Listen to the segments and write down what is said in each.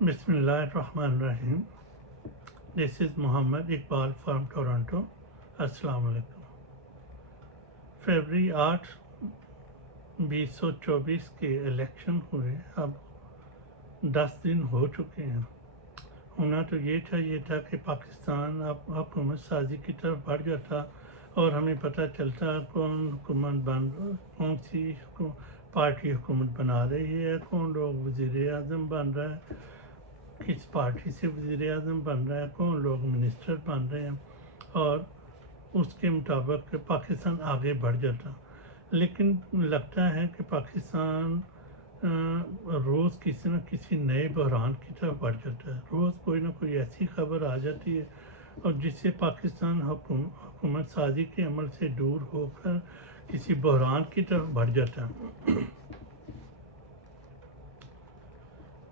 بسم اللہ الرحمن الرحیم. دس از محمد اقبال فرام ٹورنٹو. السلام علیکم. فروری 8 2024 کے الیکشن ہوئے. اب 10 دن ہو چکے ہیں. ہونا تو یہ چاہیے تھا کہ پاکستان اب حکومت سازی کی طرف بڑھ جاتا اور ہمیں پتہ چلتا کون سی پارٹی حکومت بنا رہی ہے، کون لوگ وزیر اعظم بن رہا ہے، کس پارٹی سے وزیر اعظم بن رہا ہے، کون لوگ منسٹر بن رہے ہیں، اور اس کے مطابق پاکستان آگے بڑھ جاتا. لیکن لگتا ہے کہ پاکستان روز کسی نہ کسی نئے بحران کی طرف بڑھ جاتا ہے. روز کوئی نہ کوئی ایسی خبر آ جاتی ہے اور جس سے پاکستان حکومت سازی کے عمل سے دور ہو کر کسی بحران کی طرف بڑھ جاتا ہے.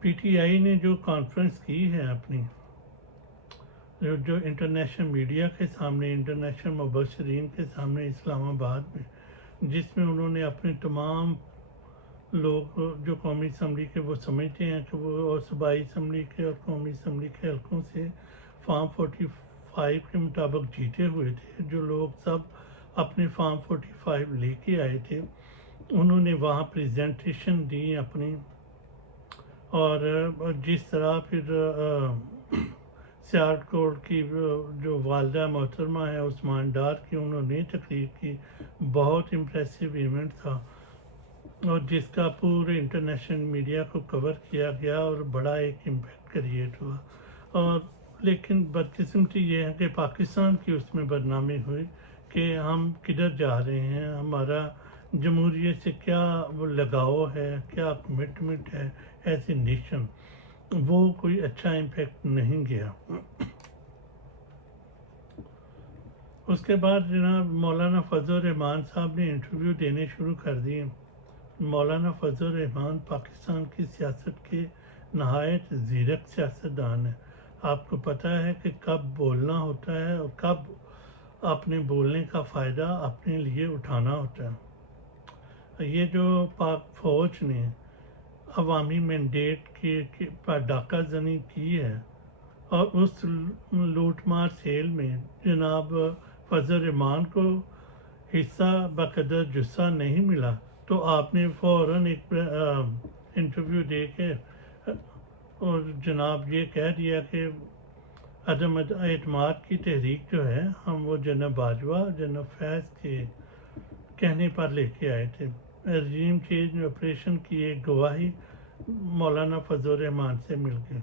پی ٹی آئی نے جو کانفرنس کی ہے اپنی، جو انٹرنیشنل میڈیا کے سامنے، انٹرنیشنل مبصرین کے سامنے اسلام آباد میں، جس میں انہوں نے اپنے تمام لوگ جو قومی اسمبلی کے وہ سمجھتے ہیں کہ وہ اور صوبائی اسمبلی کے اور قومی اسمبلی کے حلقوں سے فارم 45 کے مطابق جیتے ہوئے تھے، جو لوگ سب اپنے فارم 45 لے کے آئے تھے، انہوں نے وہاں پریزنٹیشن دی اپنی. اور جس طرح پھر سیاٹ کوٹ کی جو والدہ محترمہ ہے عثمان ڈار کی، انہوں نے تقریر کی. بہت امپریسو ایونٹ تھا اور جس کا پورے انٹرنیشنل میڈیا کو کور کیا گیا اور بڑا ایک امپیکٹ کریٹ ہوا. اور لیکن بدقسمتی یہ ہے کہ پاکستان کی اس میں بدنامی ہوئی کہ ہم کدھر جا رہے ہیں، ہمارا جمہوریت سے کیا لگاؤ ہے، کیا کمٹمنٹ ہے ایز اے نیشن، وہ کوئی اچھا امپیکٹ نہیں گیا. اس کے بعد جناب مولانا فضل الرحمان صاحب نے انٹرویو دینے شروع کر دیے. مولانا فضل الرحمان پاکستان کی سیاست کے نہایت زیرک سیاستدان ہیں. آپ کو پتہ ہے کہ کب بولنا ہوتا ہے اور کب اپنے بولنے کا فائدہ اپنے لیے اٹھانا ہوتا ہے. یہ جو پاک فوج نے عوامی مینڈیٹ پر ڈاکہ زنی کی ہے اور اس لوٹ مار سیل میں جناب فضل الرحمان کو حصہ بقدر جثہ نہیں ملا، تو آپ نے فوراً ایک انٹرویو دے کے اور جناب یہ کہہ دیا کہ عدم اعتماد کی تحریک جو ہے ہم وہ جناب باجوہ جناب فیض کے کہنے پر لے کے آئے تھے. رجیم چینج آپریشن کی ایک گواہی مولانا فضل الرحمان سے مل گئی.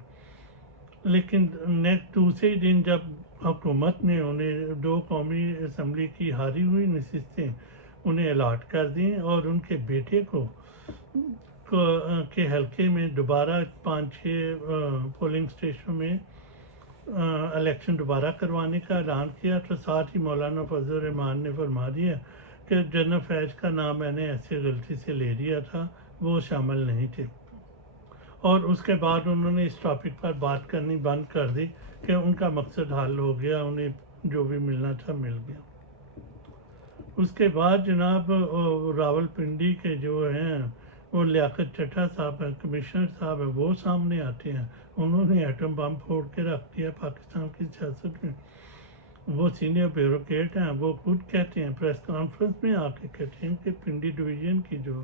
لیکن دوسرے دن جب حکومت نے انہیں 2 قومی اسمبلی کی ہاری ہوئی نشستیں انہیں الاٹ کر دیں اور ان کے بیٹے کے حلقے میں دوبارہ 5-6 پولنگ اسٹیشنوں میں الیکشن دوبارہ کروانے کا اعلان کیا، تو ساتھ ہی مولانا فضل الرحمان نے فرما دیا کہ جنرل فیض کا نام میں نے ایسے غلطی سے لے لیا تھا، وہ شامل نہیں تھے. اور اس کے بعد انہوں نے اس ٹاپک پر بات کرنی بند کر دی کہ ان کا مقصد حل ہو گیا، انہیں جو بھی ملنا تھا مل گیا. اس کے بعد جناب راول پنڈی کے جو ہیں وہ لیاقت چٹھا صاحب ہیں، کمشنر صاحب ہیں، وہ سامنے آتے ہیں. انہوں نے ایٹم بم پھوڑ کے رکھ دیا پاکستان کی سیاست میں. وہ سینئر بیوروکریٹ ہیں، وہ خود کہتے ہیں پریس کانفرنس میں آ کے کہتے ہیں کہ پنڈی ڈویژن کی جو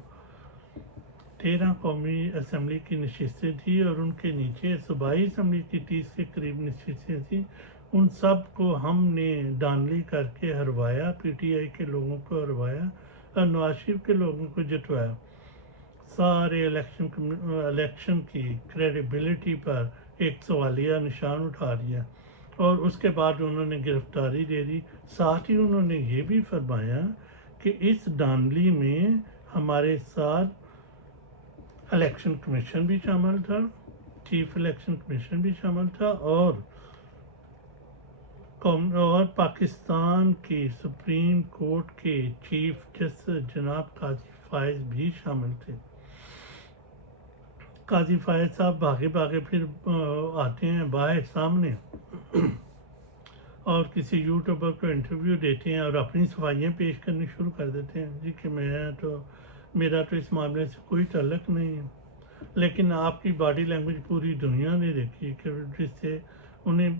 13 قومی اسمبلی کی نشستیں تھیں اور ان کے نیچے صوبائی اسمبلی کی 30 کے قریب نشستیں تھیں، ان سب کو ہم نے دانلی کر کے ہروایا، پی ٹی آئی کے لوگوں کو ہروایا اور نواز شریف کے لوگوں کو جتوایا. سارے الیکشن کی کریڈیبلٹی پر ایک سوالیہ نشان اٹھا دیا اور اس کے بعد انہوں نے گرفتاری دے دی. ساتھ ہی انہوں نے یہ بھی فرمایا کہ اس دانلی میں ہمارے ساتھ الیکشن کمیشن بھی شامل تھا، چیف الیکشن کمیشن بھی شامل تھا اور پاکستان کی سپریم کورٹ کے چیف جسٹس جناب قاضی فائز بھی شامل تھے. قاضی فائز صاحب بھاگے پھر آتے ہیں باہر سامنے اور کسی یوٹیوبر کو انٹرویو دیتے ہیں اور اپنی صفائیاں پیش کرنی شروع کر دیتے ہیں. جی کہ میرا تو اس معاملے سے کوئی تعلق نہیں ہے. لیکن آپ کی باڈی لینگویج پوری دنیا نے دیکھی کہ جس سے انہیں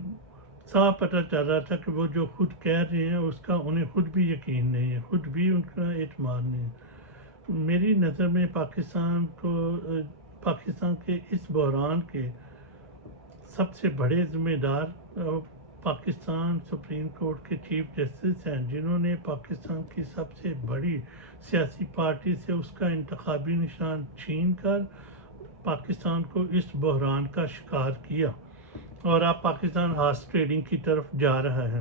صاف پتہ چل رہا تھا کہ وہ جو خود کہہ رہے ہیں اس کا انہیں خود بھی یقین نہیں ہے، خود بھی ان کا اعتماد نہیں ہے۔ میری نظر میں پاکستان کے اس بحران کے سب سے بڑے ذمہ دار پاکستان سپریم کورٹ کے چیف جسٹس ہیں، جنہوں نے پاکستان کی سب سے بڑی سیاسی پارٹی سے اس کا انتخابی نشان چھین کر پاکستان کو اس بحران کا شکار کیا، اور اب پاکستان ہارس ٹریڈنگ کی طرف جا رہا ہے۔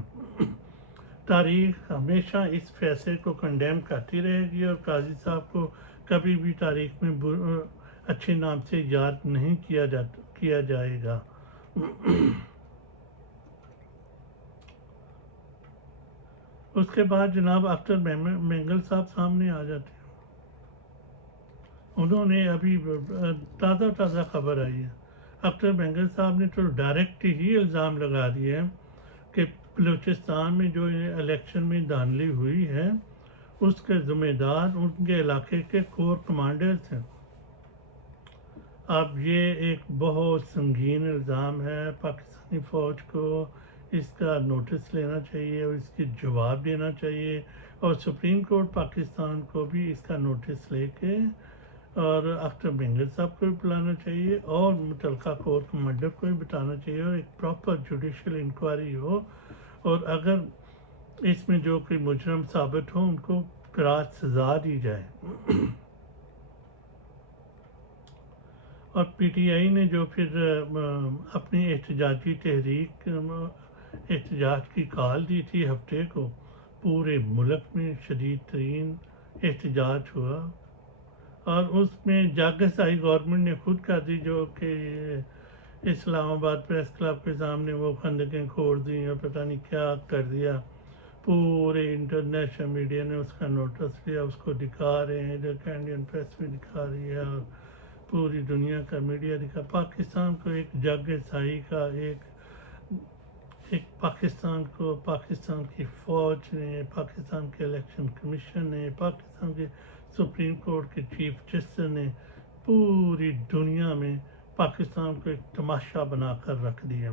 تاریخ ہمیشہ اس فیصلے کو کنڈیم کرتی رہے گی، اور قاضی صاحب کو کبھی بھی تاریخ میں اچھے نام سے یاد نہیں کیا جائے گا۔ اس کے بعد جناب اختر مینگل صاحب سامنے آ جاتے ہیں۔ انہوں نے ابھی تازہ خبر آئی ہے، اختر مینگل صاحب نے تو ڈائریکٹ ہی الزام لگا دیے ہیں کہ بلوچستان میں جو الیکشن میں دھاندلی ہوئی ہے اس کے ذمہ دار ان کے علاقے کے کور کمانڈرز ہیں۔ اب یہ ایک بہت سنگین الزام ہے، پاکستانی فوج کو اس کا نوٹس لینا چاہیے اور اس کی جواب دینا چاہیے، اور سپریم کورٹ پاکستان کو بھی اس کا نوٹس لے کے اور اختر مینگل صاحب کو بھی بلانا چاہیے اور متعلقہ کور کمانڈر کو بھی بتانا چاہیے، اور ایک پراپر جوڈیشل انکوائری ہو، اور اگر اس میں جو کوئی مجرم ثابت ہو ان کو کراس سزا دی جائے۔ اور پی ٹی آئی نے جو پھر اپنی احتجاجی تحریک احتجاج کی کال دی تھی ہفتے کو، پورے ملک میں شدید ترین احتجاج ہوا، اور اس میں جاگس آئی گورنمنٹ نے خود کر دی، جو کہ اسلام آباد پریس کلب کے سامنے وہ خندقیں کھوڑ دیں اور پتہ نہیں کیا کر دیا۔ پورے انٹرنیشنل میڈیا نے اس کا نوٹس لیا، اس کو دکھا رہے ہیں، جو کینیڈین پریس بھی دکھا رہی ہے اور پوری دنیا کا میڈیا دکھا۔ پاکستان کو ایک جگ سائی کا ایک پاکستان کی فوج نے، پاکستان کے الیکشن کمیشن نے، پاکستان کے سپریم کورٹ کے چیف جسٹس نے پوری دنیا میں پاکستان کو ایک تماشا بنا کر رکھ دیا۔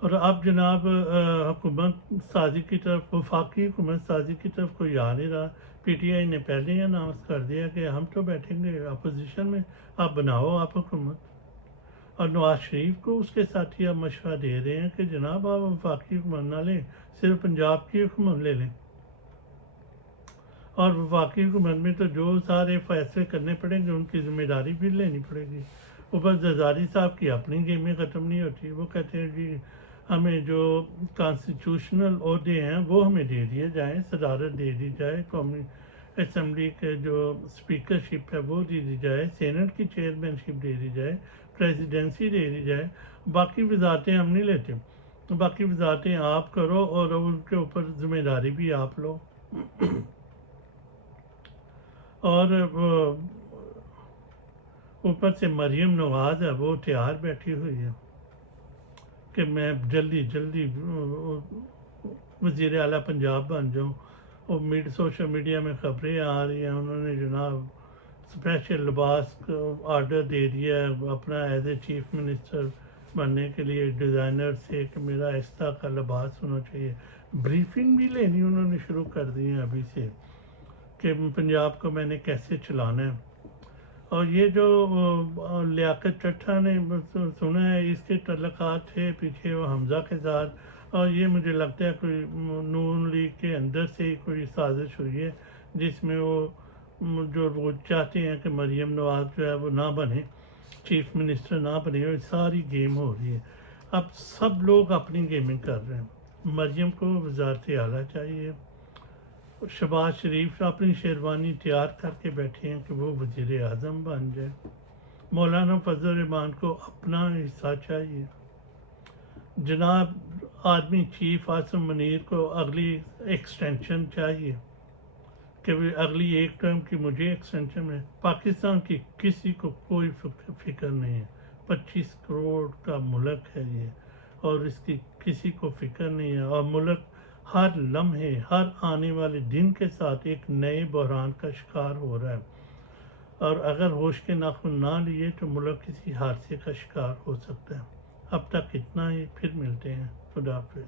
اور اب جناب حکومت سازی کی طرف، وفاقی حکومت سازی کی طرف کوئی آ نہیں رہا۔ پی ٹی آئی نے پہلے ہی اناؤنس کر دیا کہ ہم تو بیٹھیں گے اپوزیشن میں، آپ بناؤ آپ حکومت، اور نواز شریف کو اس کے ساتھی اب مشورہ دے رہے ہیں کہ جناب آپ وفاقی حکومت نہ لیں، صرف پنجاب کی حکومت لے لیں، اور وفاقی حکومت میں تو جو سارے فیصلے کرنے پڑیں گے ان کی ذمہ داری بھی لینی پڑے گی۔ اوپر زرداری صاحب کی اپنی گیمیں ختم نہیں ہوتی، وہ کہتے ہیں جی ہمیں جو کانسٹیٹیوشنل عہدے ہیں وہ ہمیں دے دیے جائیں، صدارت دے دی جائے، قومی اسمبلی کے جو اسپیکرشپ ہے وہ دے دی جائے، سینٹ کی چیئرمین شپ دے دی جائے، پریزیڈنسی دے دی جائے، باقی وزارتیں ہم نہیں لیتے، باقی وزارتیں آپ کرو اور ان کے اوپر ذمہ داری بھی آپ لو۔ اور اوپر سے مریم نواز ہے، وہ تیار بیٹھی ہوئی ہے کہ میں جلدی وزیر اعلیٰ پنجاب بن جاؤں، اور سوشل میڈیا میں خبریں آ رہی ہیں انہوں نے جناب اسپیشل لباس کو آرڈر دے دیا ہے اپنا ایز اے چیف منسٹر بننے کے لیے ڈیزائنر سے کہ میرا اس طرح کا لباس ہونا چاہیے۔ بریفنگ بھی لینی انہوں نے شروع کر دی ہیں ابھی سے کہ پنجاب کو میں نے کیسے چلانا ہے۔ اور یہ جو لیاقت چٹھا نے سنا ہے، اس کے تعلقات تھے پیچھے وہ حمزہ کے ساتھ، اور یہ مجھے لگتا ہے کوئی نون لیگ کے اندر سے ہی کوئی سازش ہوئی ہے جس میں وہ چاہتے ہیں کہ مریم نواز جو ہے وہ نہ بنے، چیف منسٹر نہ بنے، اور ساری گیم ہو رہی ہے۔ اب سب لوگ اپنی گیمنگ کر رہے ہیں۔ مریم کو وزارت اعلیٰ چاہیے، شہباز شریف اپنی شیروانی تیار کر کے بیٹھے ہیں کہ وہ وزیر اعظم بن جائے، مولانا فضل الرحمان کو اپنا حصہ چاہیے، جناب آرمی چیف عاصم منیر کو اگلی ایکسٹینشن چاہیے کہ اگلی ایک ٹرم کی مجھے ایکسٹینشن ہے۔ پاکستان کی کسی کو کوئی فکر نہیں ہے، 25 کروڑ کا ملک ہے یہ، اور اس کی کسی کو فکر نہیں ہے، اور ملک ہر لمحے، ہر آنے والے دن کے ساتھ ایک نئے بحران کا شکار ہو رہا ہے۔ اور اگر ہوش کے ناخن نہ لیے تو ملک کسی حادثے کا شکار ہو سکتا ہے۔ اب تک اتنا ہی، پھر ملتے ہیں، خدا حافظ۔